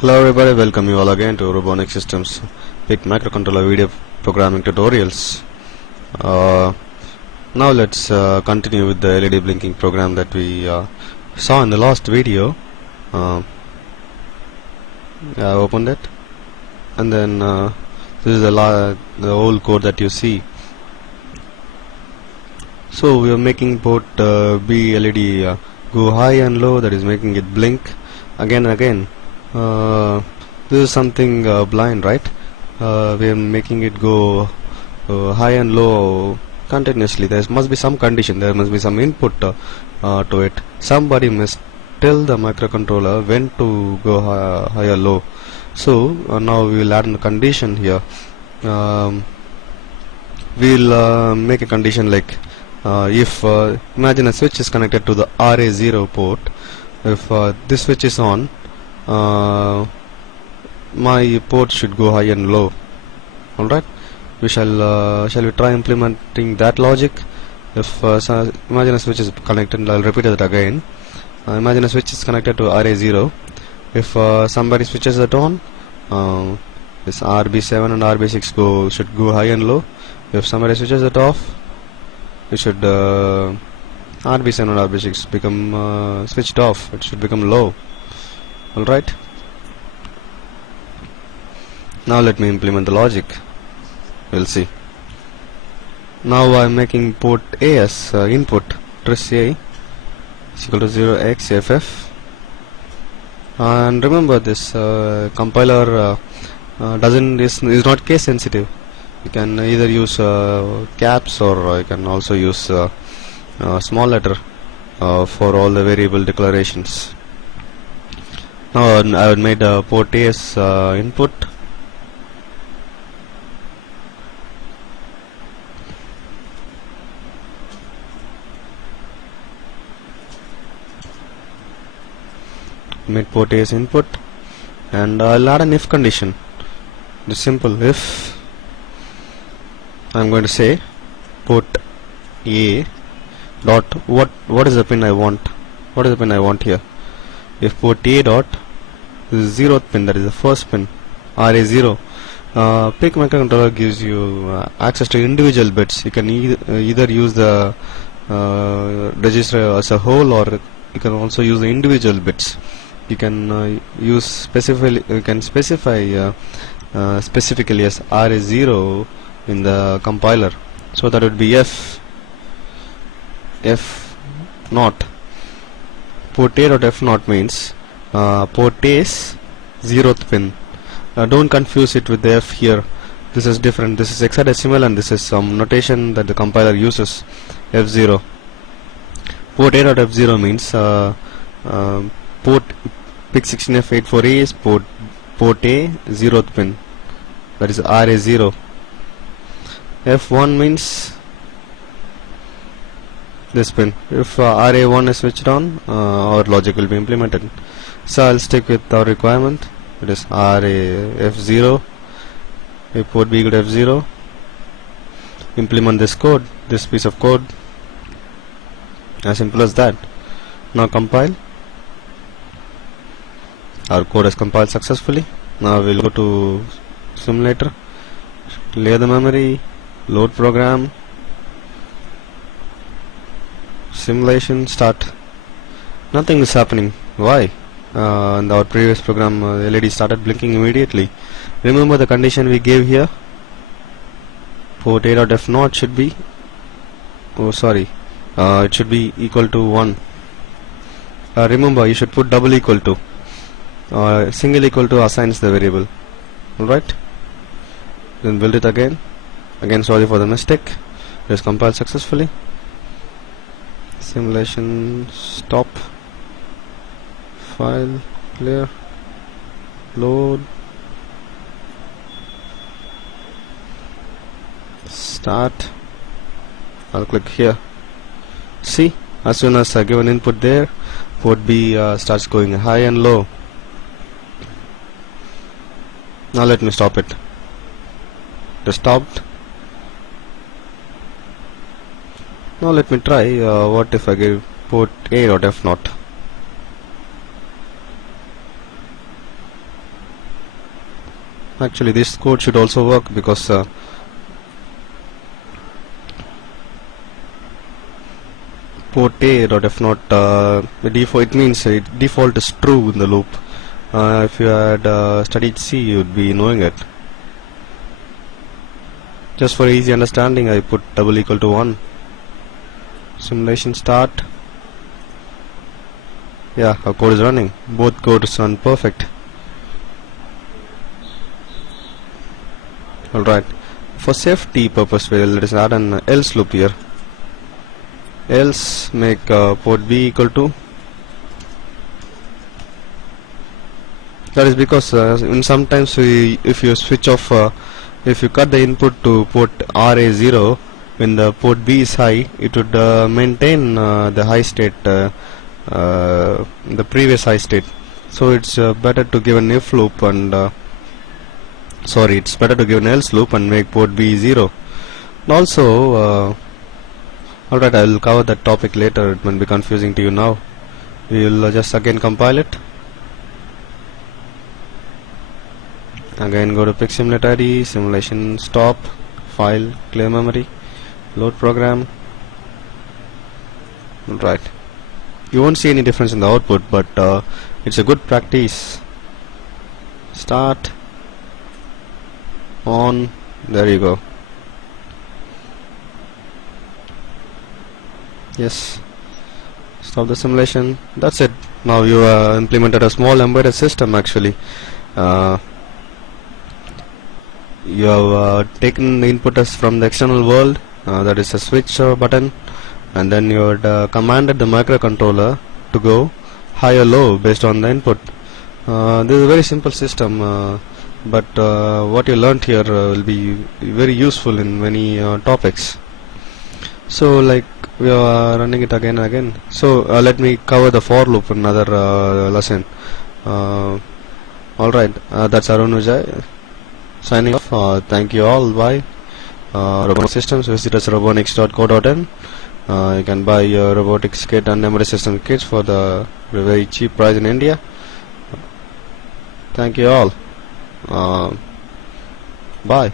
Hello everybody, welcome you all again to Robotic Systems PIC Microcontroller video programming tutorials. Now let's continue with the LED blinking program that we saw in the last video. I opened it, and then this is the whole code that you see. So we are making both B LED go high and low, that is making it blink again and again. This is something blind, right? We are making it go high and low continuously. There must be some condition, there must be some input to it. Somebody must tell the microcontroller when to go high or low. So now we will add a condition here. We'll make a condition like if imagine a switch is connected to the RA0 port. If this switch is on, my port should go high and low. Alright, we shall we try implementing that logic. If imagine a switch is connected, I'll repeat it again. Imagine a switch is connected to RA0. If somebody switches it on, this RB7 and RB6 should go high and low. If somebody switches it off, it should RB7 and RB6 become switched off. It should become low. Alright, now let me implement the logic. We'll see. Now I'm making port A as input. Trace A is equal to 0xFF, and remember this compiler is not case sensitive. You can either use caps, or you can also use small letter for all the variable declarations. Now I have made port A as input. Made port A as input, and I'll add an if condition. The simple if I'm going to say port A dot what is the pin I want? What is the pin I want here? If port A dot is 0th pin, that is the first pin, RA0. PIC microcontroller gives you access to individual bits. You can either use the register as a whole, or you can also use the individual bits. You can use specifically. You can specify specifically as RA0 in the compiler. So that would be F naught. Port A dot F naught means port A's 0th pin. Don't confuse it with the F here. This is different. This is hexadecimal, and this is some notation that the compiler uses. F0. Port A dot F0 means port PIC16F84A is port A 0th pin. That is RA0. F1 means this pin. If RA1 is switched on, our logic will be implemented. So I'll stick with our requirement. It is RA F0. If port B equal to F0, implement this code, this piece of code. As simple as that. Now compile. Our code has compiled successfully. Now we'll go to simulator, clear the memory, load program, simulation, start. Nothing is happening. Why? In our previous program, the LED started blinking immediately. Remember the condition we gave here? Port A dot F naught should be, it should be equal to 1. Remember, you should put double equal to. Single equal to assigns the variable. Alright, then build it again. Sorry for the mistake. Just compile successfully. Simulation, stop, file, clear, load, start. I'll click here. See, as soon as I give an input there, port B starts going high and low. Now let me stop it. It stopped. Now let me try. What if I give port A dot F naught? Actually this code should also work because port A dot F not the default, it means default is true in the loop. If you had studied C, you would be knowing it. Just for easy understanding, I put double equal to 1. Simulation start. Yeah, our code is running. Both codes run perfect. Alright, for safety purpose, let us add an else loop here. Else make port B equal to. That is because in sometimes if you switch off, if you cut the input to port RA0 when the port B is high, it would maintain the high state, the previous high state. So it's better to give an if loop and it's better to give an else loop and make port B 0. And also, alright, I will cover that topic later. It might be confusing to you now. We will just again compile it. Again go to PIC simulator ID, simulation stop, file, clear memory, load program. Right. You won't see any difference in the output, but it's a good practice. Start, on, there you go. Yes. Stop the simulation. That's it. Now you implemented a small embedded system actually. You have taken the input as from the external world, that is a switch button, and then you had commanded the microcontroller to go high or low based on the input. This is a very simple system, but what you learnt here will be very useful in many topics. So like we are running it again and again. So let me cover the for loop in another lesson. Alright, that's Arun Vijay signing off. Thank you all. Bye. Robotic systems, visit us robotics.co.in. You can buy your robotics kit and embedded system kits for the very cheap price in India. Thank you all. Bye.